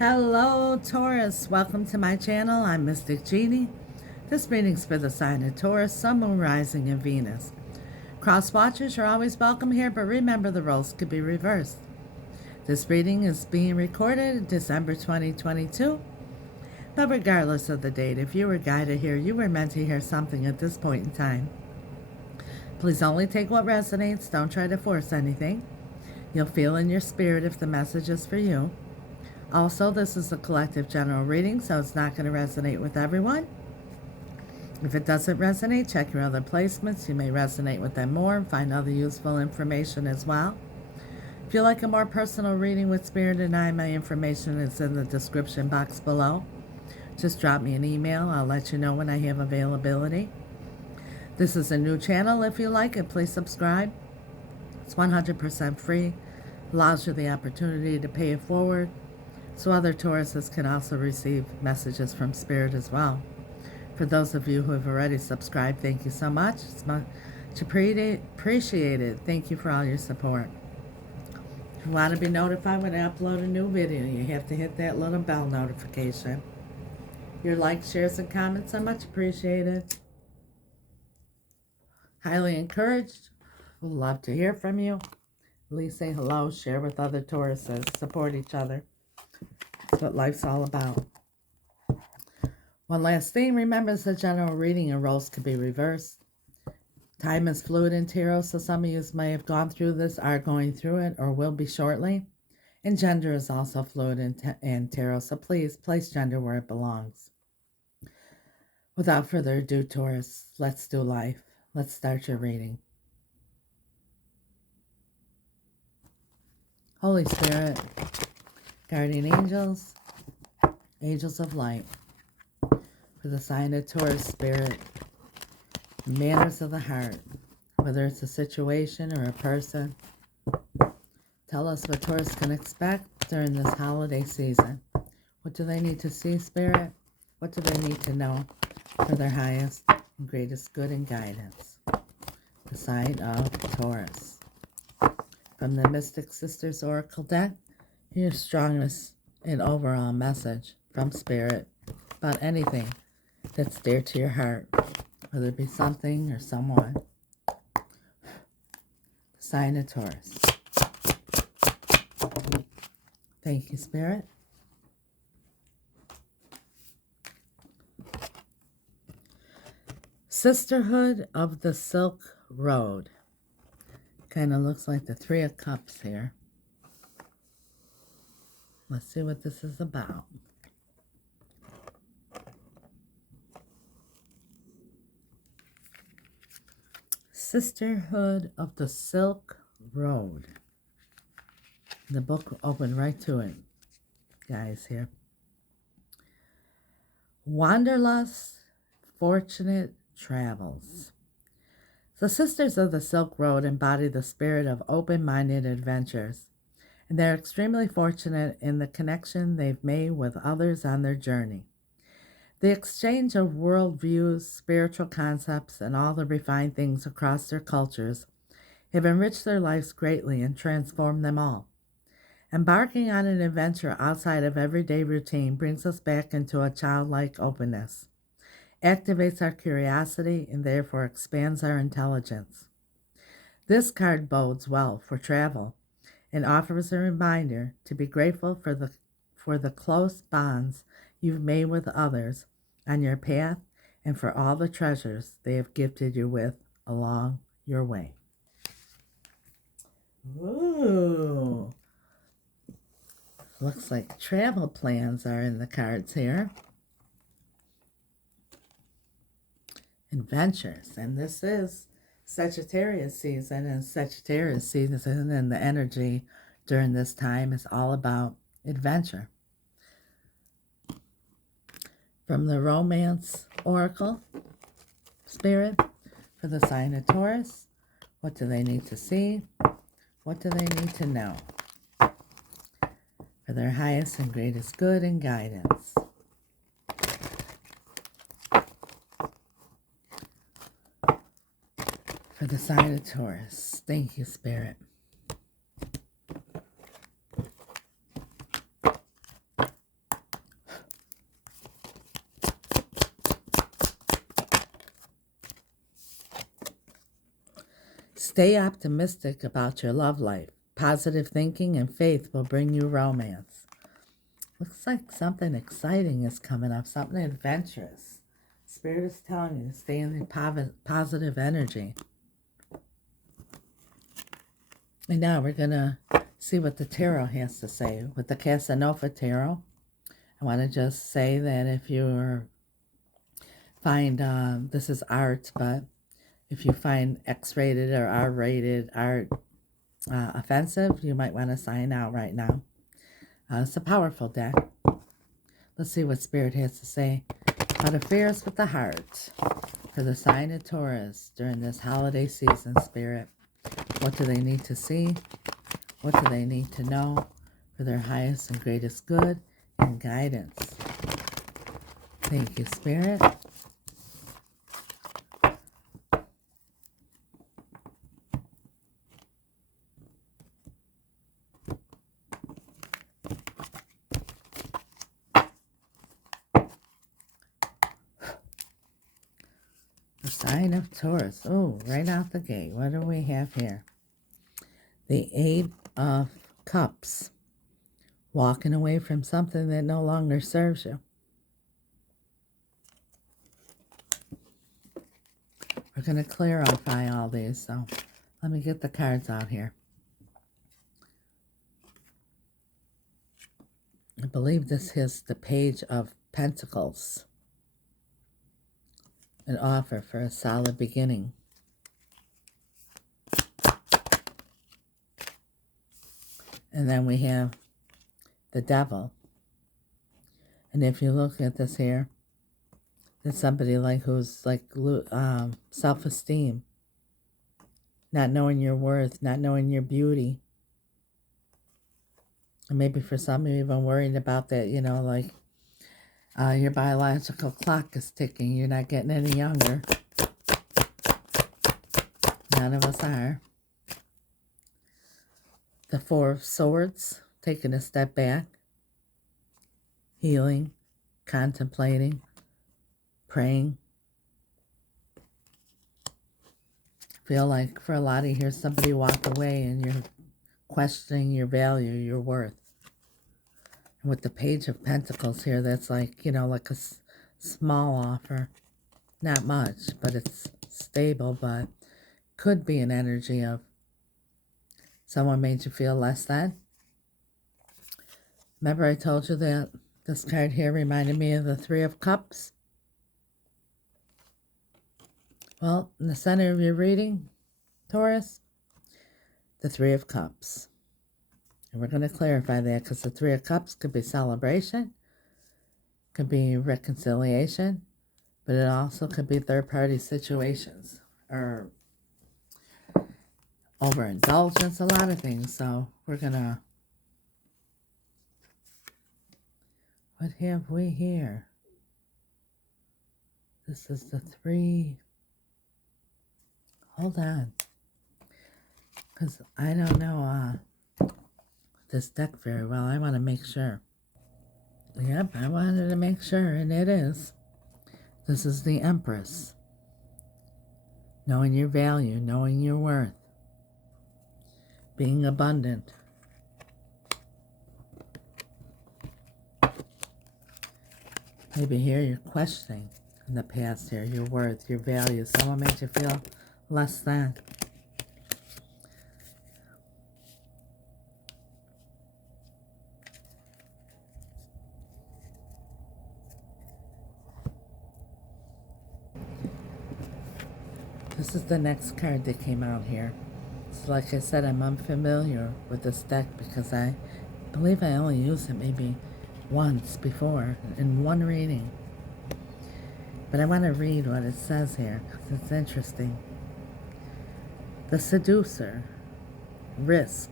Hello, Taurus. Welcome to my channel. I'm Mystic Genie. This reading's for the sign of Taurus, Sun, Moon, Rising, and Venus. Cross watchers are always welcome here, but remember the roles could be reversed. This reading is being recorded December 2022. But regardless of the date, if you were guided here, you were meant to hear something at this point in time. Please only take what resonates. Don't try to force anything. You'll feel in your spirit if the message is for you. Also, this is a collective general reading, so it's not going to resonate with everyone. If it doesn't resonate, check your other placements. You may resonate with them more and find other useful information as well. If you like a more personal reading with Spirit and I, my information is in the description box below. Just drop me an email. I'll let you know when I have availability. This is a new channel. If you like it, please subscribe. It's 100% free. Allows you the opportunity to pay it forward, so other Tauruses can also receive messages from Spirit as well. For those of you who have already subscribed, thank you so much. It's much appreciated. Thank you for all your support. If you want to be notified when I upload a new video, you have to hit that little bell notification. Your likes, shares, and comments are much appreciated. Highly encouraged. We'd love to hear from you. At least say hello, share with other Tauruses, support each other. That's what life's all about. One last thing, remember it's a general reading and roles could be reversed. Time is fluid in tarot, so some of you may have gone through this, are going through it, or will be shortly. And gender is also fluid in tarot, so please place gender where it belongs. Without further ado, Taurus, let's do life. Let's start your reading. Holy Spirit, guardian angels, angels of light, for the sign of Taurus, Spirit, matters of the heart, whether it's a situation or a person. Tell us what Taurus can expect during this holiday season. What do they need to see, Spirit? What do they need to know for their highest and greatest good and guidance? The sign of Taurus. From the Mystic Sisters Oracle deck, your strongest and overall message from Spirit about anything that's dear to your heart, whether it be something or someone. The sign of Taurus. Thank you, Spirit. Sisterhood of the Silk Road. Kind of looks like the Three of Cups here. Let's see what this is about. Sisterhood of the Silk Road. The book opened right to it, guys, here. Wanderlust, fortunate travels. The Sisters of the Silk Road embody the spirit of open-minded adventures, and they're extremely fortunate in the connection they've made with others on their journey. The exchange of worldviews, spiritual concepts, and all the refined things across their cultures have enriched their lives greatly and transformed them all. Embarking on an adventure outside of everyday routine brings us back into a childlike openness, activates our curiosity, and therefore expands our intelligence. This card bodes well for travel and offers a reminder to be grateful for the close bonds you've made with others on your path and for all the treasures they have gifted you with along your way. Ooh. Looks like travel plans are in the cards here. Adventures, and this is Sagittarius season, and Sagittarius season and the energy during this time is all about adventure. From the Romance Oracle, Spirit, for the sign of Taurus, what do they need to see? What do they need to know for their highest and greatest good and guidance? For the sign of Taurus. Thank you, Spirit. Stay optimistic about your love life. Positive thinking and faith will bring you romance. Looks like something exciting is coming up, something adventurous. Spirit is telling you to stay in the positive energy. And now we're going to see what the tarot has to say. With the Casanova Tarot, I want to just say that if you find, this is art, but if you find X-rated or R-rated art offensive, you might want to sign out right now. It's a powerful deck. Let's see what Spirit has to say about affairs with the heart for the sign of Taurus during this holiday season, Spirit. What do they need to see? What do they need to know for their highest and greatest good and guidance? Thank you, Spirit. Sign of Taurus. Oh, right out the gate. What do we have here? The Eight of Cups. Walking away from something that no longer serves you. We're going to clarify all these, so let me get the cards out here. I believe this is the Page of Pentacles. An offer for a solid beginning. And then we have the Devil. And if you look at this here, it's somebody like who's like self-esteem, not knowing your worth, not knowing your beauty. And maybe for some you're even worried about that, you know, like your biological clock is ticking. You're not getting any younger. None of us are. The Four of Swords, taking a step back. Healing, contemplating, praying. Feel like for a lot of you, somebody walked away and you're questioning your value, your worth. And with the Page of Pentacles here, that's like, you know, like a small offer. Not much, but it's stable, but could be an energy of someone made you feel less than. Remember I told you that this card here reminded me of the Three of Cups? Well, in the center of your reading, Taurus, the Three of Cups. And we're going to clarify that because the Three of Cups could be celebration, could be reconciliation, but it also could be third-party situations or overindulgence, a lot of things. So we're going to... What have we here? This is the three... Hold on. Because I don't know this deck very well. I want to make sure. Yep, I wanted to make sure, and it is. This is the Empress. Knowing your value, knowing your worth. Being abundant. Maybe here you're questioning in the past here, your worth, your value. Someone made you feel less than. This is the next card that came out here. So like I said, I'm unfamiliar with this deck because I believe I only used it maybe once before in one reading. But I want to read what it says here because it's interesting. The Seducer. Risk.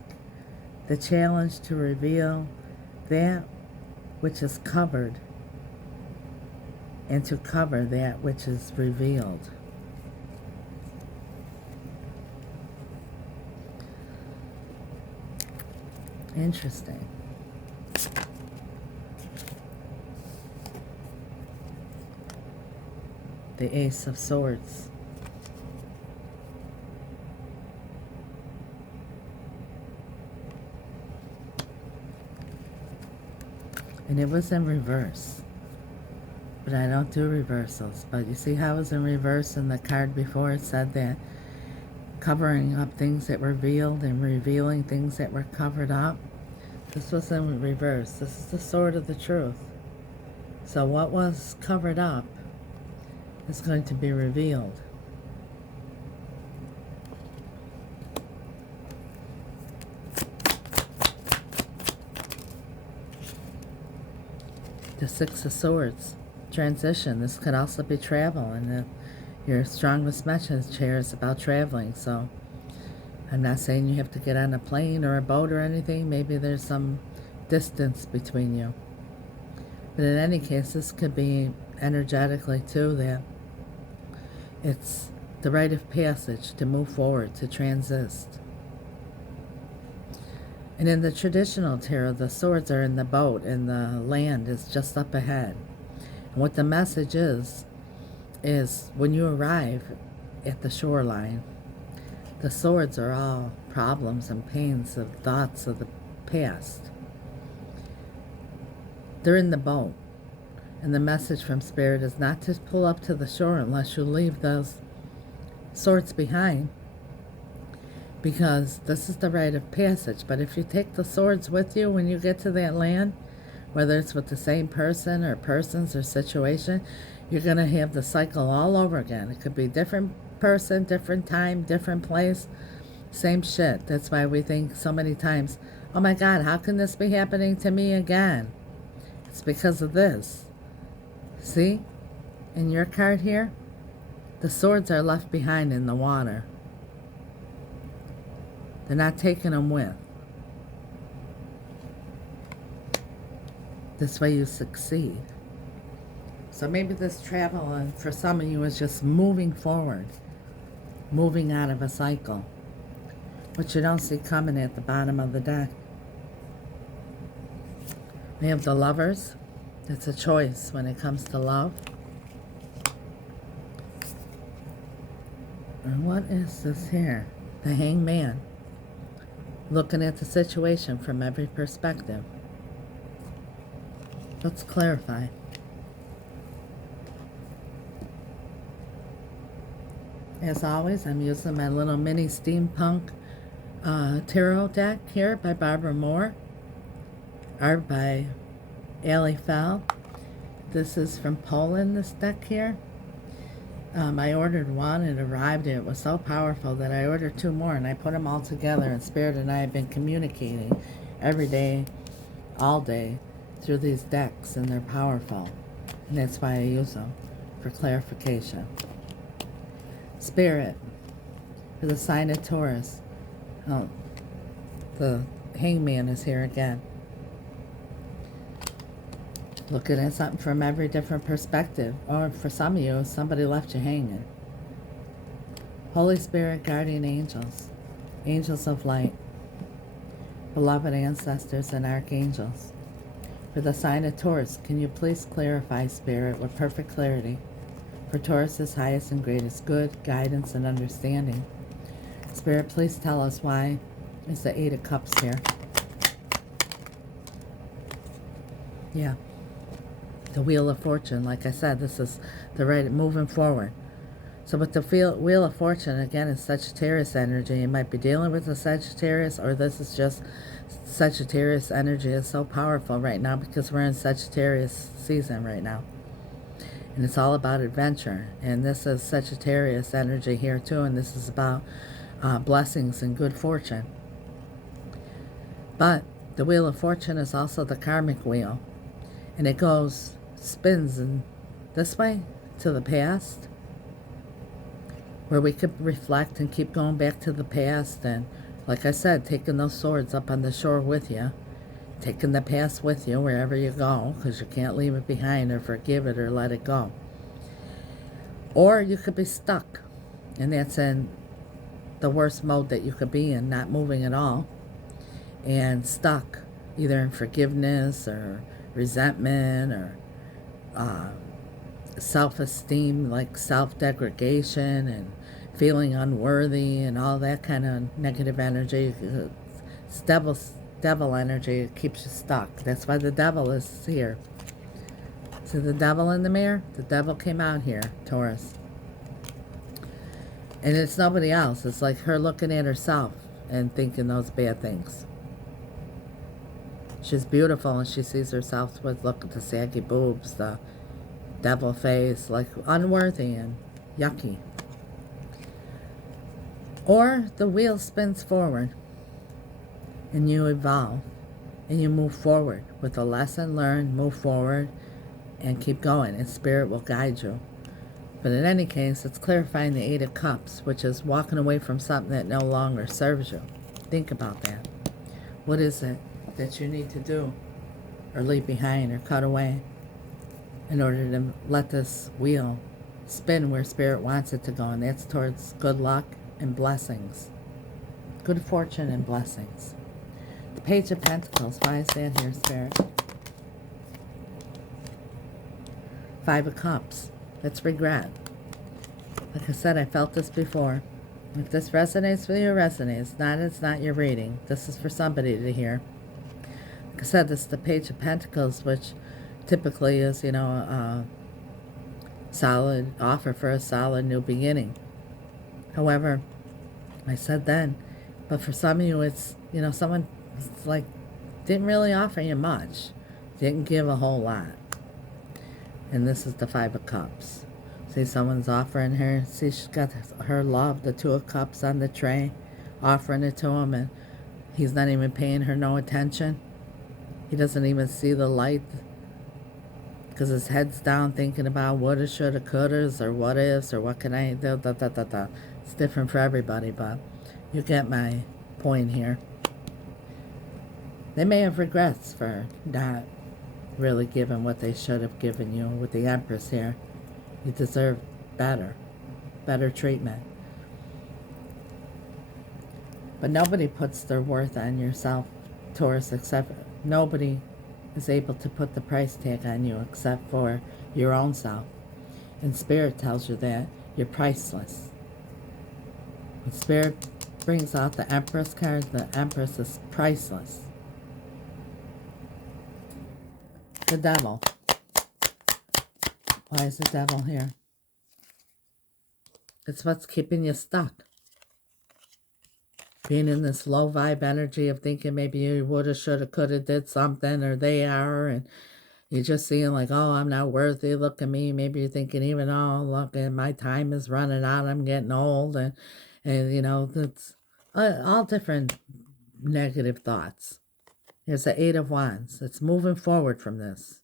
The challenge to reveal that which is covered and to cover that which is revealed. Interesting. The Ace of Swords. And it was in reverse. But I don't do reversals. But you see how it was in reverse in the card before? It said that covering up things that were revealed and revealing things that were covered up. This was in reverse. This is the sword of the truth. So what was covered up is going to be revealed. The Six of Swords. Transition. This could also be travel, and your strongest message here is about traveling. So I'm not saying you have to get on a plane or a boat or anything. Maybe there's some distance between you. But in any case, this could be energetically too that it's the rite of passage to move forward, to transist. And in the traditional tarot, the swords are in the boat and the land is just up ahead. And what the message is when you arrive at the shoreline, the swords are all problems and pains of thoughts of the past. They're in the boat. And the message from Spirit is not to pull up to the shore unless you leave those swords behind. Because this is the rite of passage. But if you take the swords with you when you get to that land, whether it's with the same person or persons or situation, you're going to have the cycle all over again. It could be different person, different time, different place, same shit. That's why we think so many times, oh my God, how can this be happening to me again? It's because of this. See? In your card here, the swords are left behind in the water. They're not taking them with. This way you succeed. So maybe this travel, and for some of you, is just moving forward, moving out of a cycle, which you don't see coming at the bottom of the deck. We have the Lovers. It's a choice when it comes to love. And what is this here? The Hangman. Looking at the situation from every perspective. Let's clarify. As always, I'm using my little mini steampunk tarot deck here by Barbara Moore. Art by Ali Fell. This is from Poland, this deck here. I ordered one, it arrived, and it was so powerful that I ordered two more, and I put them all together, and Spirit and I have been communicating every day, all day, through these decks, and they're powerful. And that's why I use them, for clarification. Spirit, for the sign of Taurus. Oh, the Hangman is here again. Looking at something from every different perspective. Or for some of you, somebody left you hanging. Holy Spirit, guardian angels, angels of light, beloved ancestors and archangels. For the sign of Taurus, can you please clarify, Spirit, with perfect clarity? For Taurus' highest and greatest good, guidance, and understanding. Spirit, please tell us why is the Eight of Cups here. Yeah. The Wheel of Fortune, like I said, this is the right moving forward. So with the Wheel of Fortune, again, is Sagittarius energy. You might be dealing with a Sagittarius, or this is just Sagittarius energy is so powerful right now because we're in Sagittarius season right now. And it's all about adventure. And this is Sagittarius energy here too, and this is about blessings and good fortune. But the Wheel of Fortune is also the karmic wheel. And it spins in this way to the past, where we could reflect and keep going back to the past. And like I said, taking those swords up on the shore with you, taking the past with you wherever you go, because you can't leave it behind or forgive it or let it go. Or you could be stuck, and that's in the worst mode that you could be in, not moving at all, and stuck either in forgiveness or resentment or self-esteem, like self-degradation and feeling unworthy and all that kind of negative energy. It's devil energy. It keeps you stuck. That's why the devil is here. See the devil in the mirror? The devil came out here, Taurus. And it's nobody else. It's like her looking at herself and thinking those bad things. She's beautiful and she sees herself with, look at the saggy boobs, the devil face, like unworthy and yucky. Or the wheel spins forward and you evolve and you move forward with a lesson learned, move forward and keep going, and spirit will guide you. But in any case, it's clarifying the Eight of Cups, which is walking away from something that no longer serves you. Think about that. What is it that you need to do or leave behind or cut away in order to let this wheel spin where spirit wants it to go? And that's towards good luck and blessings. Good fortune and blessings. The Page of Pentacles. Why is that here, spirit? Five of Cups. That's regret. Like I said, I felt this before. If this resonates with you, it resonates. It's not your reading. This is for somebody to hear. Like I said, this is the Page of Pentacles, which typically is, a solid offer for a solid new beginning. However, I said then, but for some of you, it's, someone like didn't really offer you much. Didn't give a whole lot. And this is the Five of Cups. See, someone's offering her. See, she's got her love, the Two of Cups on the tray, offering it to him, and he's not even paying her no attention. He doesn't even see the light because his head's down thinking about woulda, shoulda, couldas, or what ifs, or what can I do, It's different for everybody, but you get my point here. They may have regrets for not really given what they should have given you. With the Empress here, you deserve better treatment. But nobody puts their worth on yourself, Taurus, except nobody is able to put the price tag on you except for your own self. And Spirit tells you that you're priceless. When Spirit brings out the Empress card, the Empress is priceless. The Devil. Why is the Devil here? It's what's keeping you stuck. Being in this low vibe energy of thinking maybe you woulda, shoulda, coulda did something, or they are, and you're just seeing like, oh, I'm not worthy, look at me. Maybe you're thinking even, oh, look, my time is running out, I'm getting old, and it's all different negative thoughts. Here's the Eight of Wands. It's moving forward from this.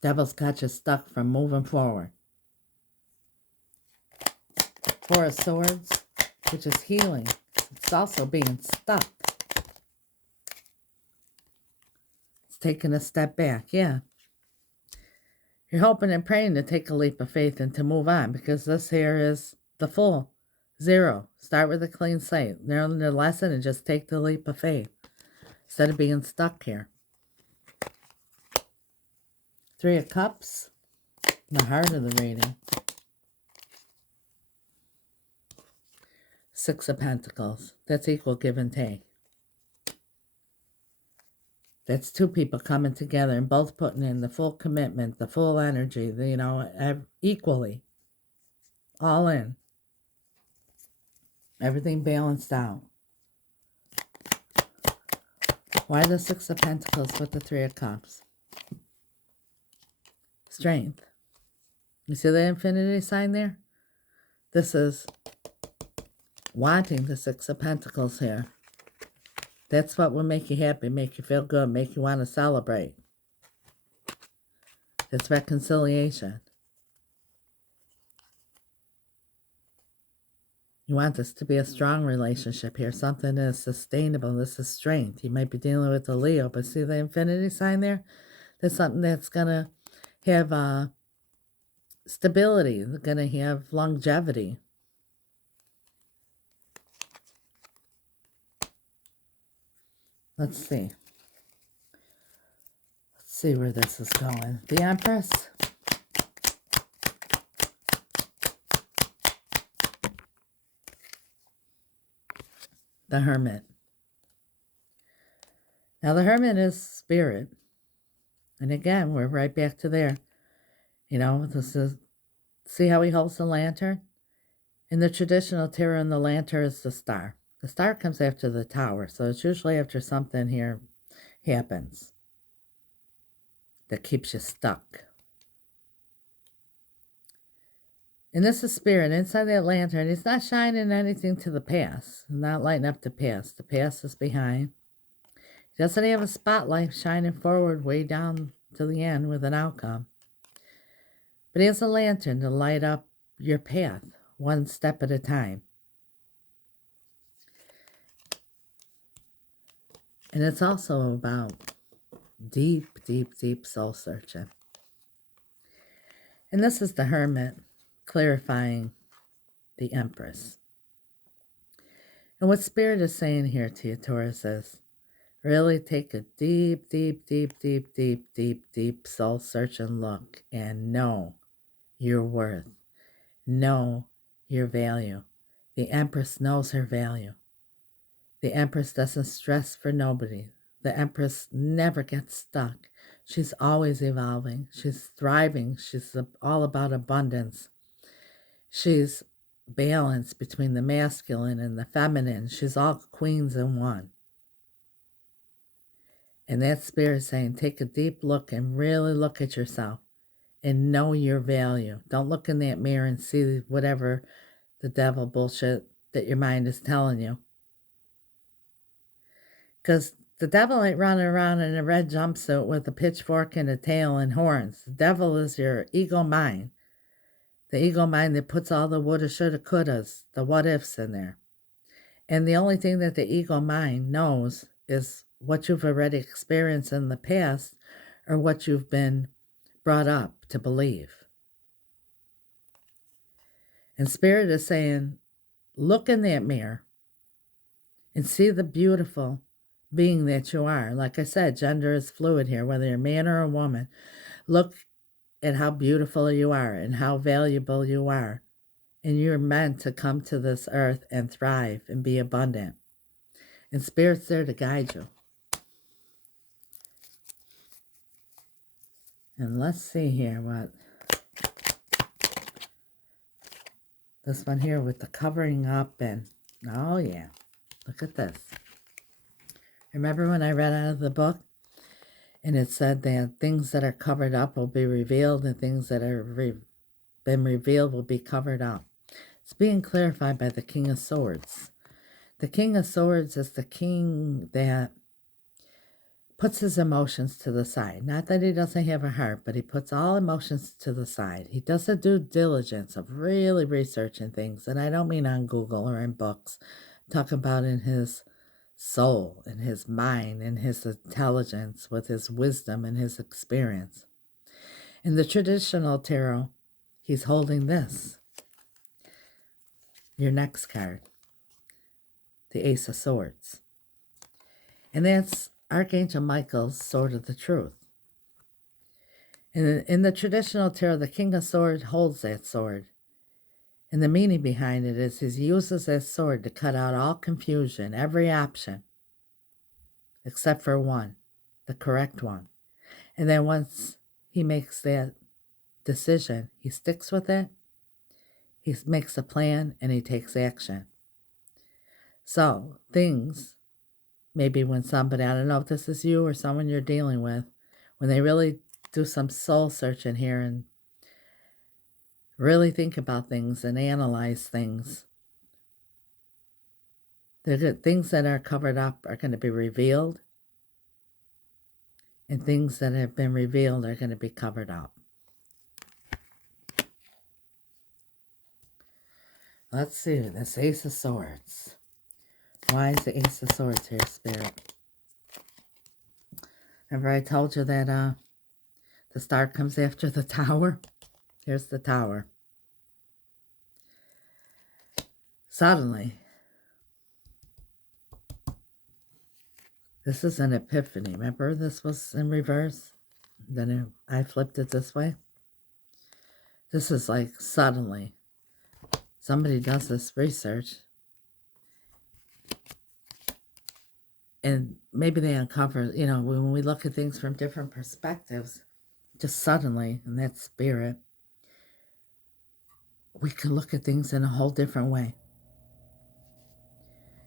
Devil's got you stuck from moving forward. Four of Swords, which is healing. It's also being stuck. It's taking a step back, yeah. You're hoping and praying to take a leap of faith and to move on, because this here is the Fool. 0. Start with a clean slate. Learn the lesson and just take the leap of faith instead of being stuck here. Three of Cups. The heart of the reading. Six of Pentacles. That's equal give and take. That's two people coming together and both putting in the full commitment, the full energy, equally. All in. Everything balanced out. Why the Six of Pentacles with the Three of Cups? Strength. You see the infinity sign there? This is wanting the Six of Pentacles here. That's what will make you happy, make you feel good, make you want to celebrate. It's reconciliation. You want this to be a strong relationship here, something that is sustainable. This is strength. You might be dealing with a Leo, but see the infinity sign there? There's something that's going to have stability, going to have longevity. Let's see. Let's see where this is going. The Empress. the Hermit. Now, the Hermit is spirit. And again, we're right back to there. You know, this is, see how he holds the lantern? In the traditional tarot, the lantern is the star. The star comes after the tower, so it's usually after something here happens that keeps you stuck. And this is spirit. Inside that lantern, he's not shining anything to the past, not lighting up the past. The past is behind. He doesn't have a spotlight shining forward way down to the end with an outcome. But he has a lantern to light up your path, one step at a time. And it's also about deep, deep, deep soul searching. And this is the Hermit clarifying the Empress. And what Spirit is saying here to you, Taurus, is really take a deep, deep, deep, deep, deep, deep, deep soul searching look and know your worth. Know your value. The Empress knows her value. The Empress doesn't stress for nobody. The Empress never gets stuck. She's always evolving. She's thriving. She's all about abundance. She's balanced between the masculine and the feminine. She's all queens in one. And that Spirit saying, take a deep look and really look at yourself and know your value. Don't look in that mirror and see whatever the devil bullshit that your mind is telling you. Because the devil ain't running around in a red jumpsuit with a pitchfork and a tail and horns. The devil is your ego mind. The ego mind that puts all the woulda, shoulda, couldas, the what ifs in there. And the only thing that the ego mind knows is what you've already experienced in the past or what you've been brought up to believe. And Spirit is saying, look in that mirror and see the beautiful being that you are. Like I said, gender is fluid here, whether you're a man or a woman. Look at how beautiful you are and how valuable you are. And you're meant to come to this earth and thrive and be abundant. And Spirit's there to guide you. And let's see here what this one here with the covering up and, oh yeah, look at this. Remember when I read out of the book and it said that things that are covered up will be revealed and things that are been revealed will be covered up. It's being clarified by the King of Swords. The King of Swords is the king that puts his emotions to the side. Not that he doesn't have a heart, but he puts all emotions to the side. He does the due diligence of really researching things. And I don't mean on Google or in books. I'm talking about in his soul, in his mind, in his intelligence, with his wisdom and his experience. In the traditional tarot, he's holding this. Your next card. The Ace of Swords. And that's Archangel Michael's Sword of the Truth. In the traditional tarot, the King of Swords holds that sword. And the meaning behind it is he uses that sword to cut out all confusion, every option, except for one, the correct one. And then once he makes that decision, he sticks with it, he makes a plan, and he takes action. So things, maybe when somebody, I don't know if this is you or someone you're dealing with, when they really do some soul searching here and really think about things and analyze things, the things that are covered up are going to be revealed, and things that have been revealed are going to be covered up. Let's see, this Ace of Swords. Why is the Ace of Swords here, Spirit? Remember I told you that the star comes after the tower? Here's the tower. Suddenly, this is an epiphany. Remember this was in reverse? Then I flipped it this way. This is like suddenly. Somebody does this research. And maybe they uncover, you know, when we look at things from different perspectives, just suddenly, in that spirit, we can look at things in a whole different way.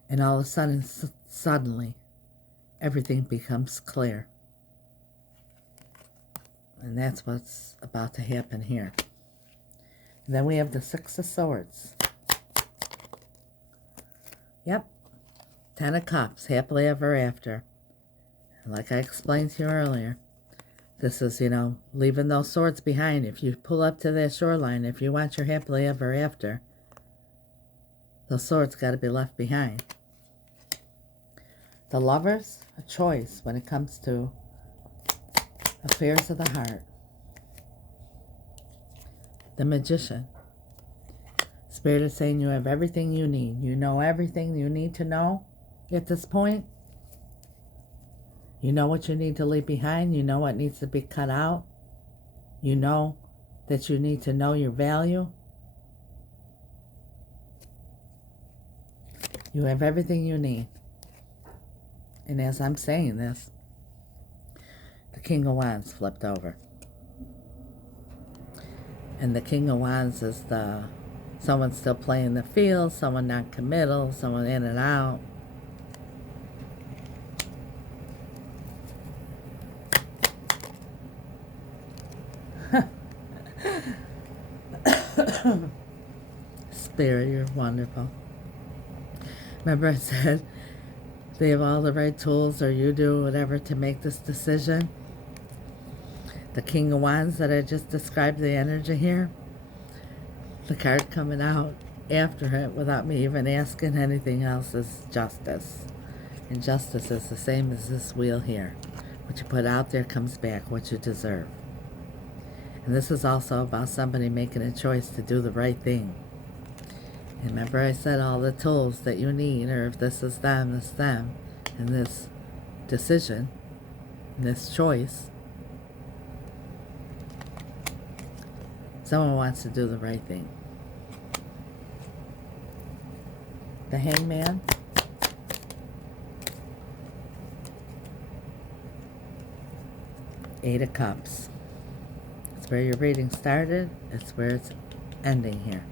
And all of a sudden, suddenly, everything becomes clear. And that's what's about to happen here. And then we have the Six of Swords. Yep. 10 of Cups, happily ever after. And like I explained to you earlier, this is, you know, leaving those swords behind. If you pull up to that shoreline, if you want your happily ever after, those swords got to be left behind. The Lovers, a choice when it comes to affairs of the heart. The Magician. Spirit is saying you have everything you need. You know everything you need to know at this point. You know what you need to leave behind. You know what needs to be cut out. You know that you need to know your value. You have everything you need. And as I'm saying this, the King of Wands flipped over. And the King of Wands is the someone still playing the field, someone non-committal, someone in and out. Spirit, you're wonderful. Remember I said they have all the right tools, or you do, whatever, to make this decision. The King of Wands that I just described, the energy here, the card coming out after it without me even asking anything else is Justice. And justice is the same as this wheel here. What you put out there comes back, what you deserve. And this is also about somebody making a choice to do the right thing. And remember I said all the tools that you need, or if this is them, and this decision, this choice. Someone wants to do the right thing. The Hangman. Eight of Cups. It's where your reading started. It's where it's ending here.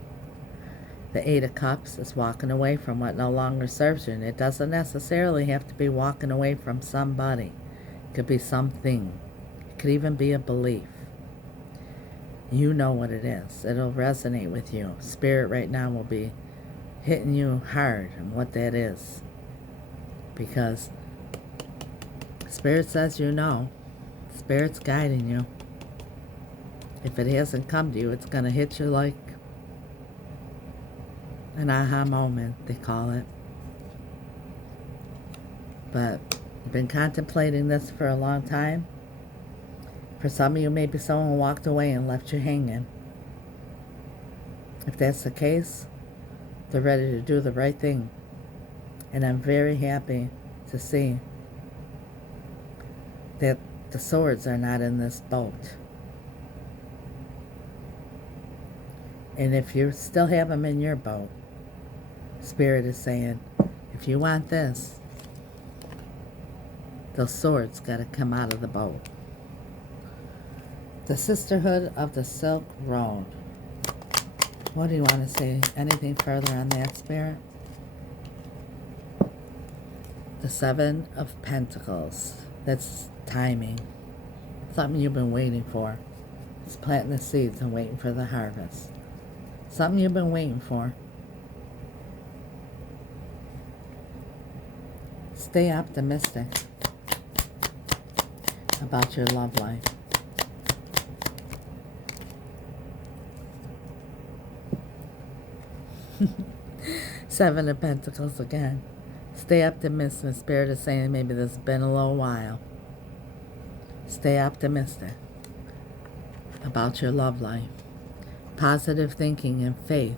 The Eight of Cups is walking away from what no longer serves you. And it doesn't necessarily have to be walking away from somebody. It could be something. It could even be a belief. You know what it is. It'll resonate with you. Spirit right now will be hitting you hard on what that is. Because Spirit says you know. Spirit's guiding you. If it hasn't come to you, it's going to hit you like an aha moment, they call it. But you've been contemplating this for a long time. For some of you, maybe someone walked away and left you hanging. If that's the case, they're ready to do the right thing. And I'm very happy to see that the swords are not in this boat. And if you still have them in your boat, Spirit is saying, if you want this, those swords got to come out of the boat. The Sisterhood of the Silk Road. What do you want to say? Anything further on that, Spirit? The Seven of Pentacles. That's timing. Something you've been waiting for. It's planting the seeds and waiting for the harvest. Something you've been waiting for. Stay optimistic about your love life. Seven of Pentacles again. Stay optimistic. Spirit is saying maybe this has been a little while. Stay optimistic about your love life. Positive thinking and faith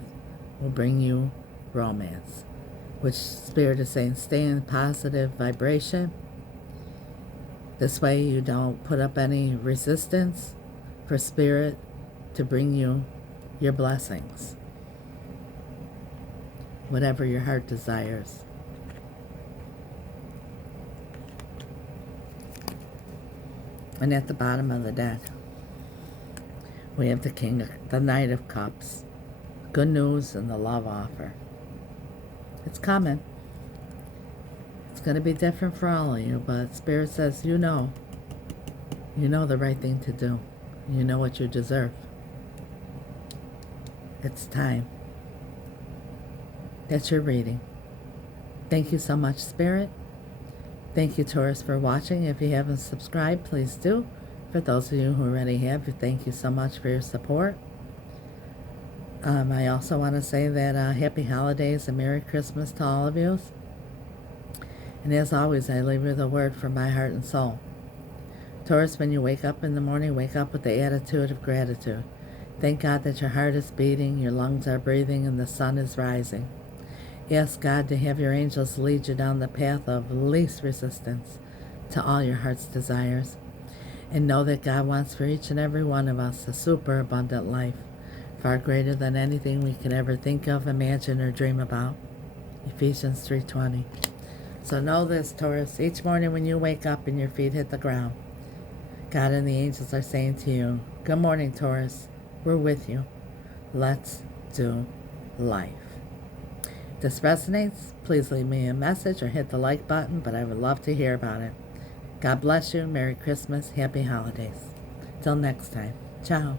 will bring you romance. Which Spirit is saying, stay in positive vibration. This way you don't put up any resistance for Spirit to bring you your blessings. Whatever your heart desires. And at the bottom of the deck, we have the Knight of Cups. Good news and the love offer. It's coming. It's going to be different for all of you, but Spirit says you know the right thing to do. You know what you deserve. It's time. That's your reading. Thank you so much, Spirit. Thank you, Taurus, for watching. If you haven't subscribed, please do. For those of you who already have, thank you so much for your support. I also want to say that happy holidays and Merry Christmas to all of you. And as always, I leave you the word from my heart and soul. Taurus, when you wake up in the morning, wake up with the attitude of gratitude. Thank God that your heart is beating, your lungs are breathing, and the sun is rising. Ask God to have your angels lead you down the path of least resistance to all your heart's desires. And know that God wants for each and every one of us a super abundant life, far greater than anything we could ever think of, imagine, or dream about. Ephesians 3:20. So know this, Taurus, each morning when you wake up and your feet hit the ground, God and the angels are saying to you, good morning, Taurus. We're with you. Let's do life. If this resonates, please leave me a message or hit the like button, but I would love to hear about it. God bless you. Merry Christmas. Happy holidays. Till next time. Ciao.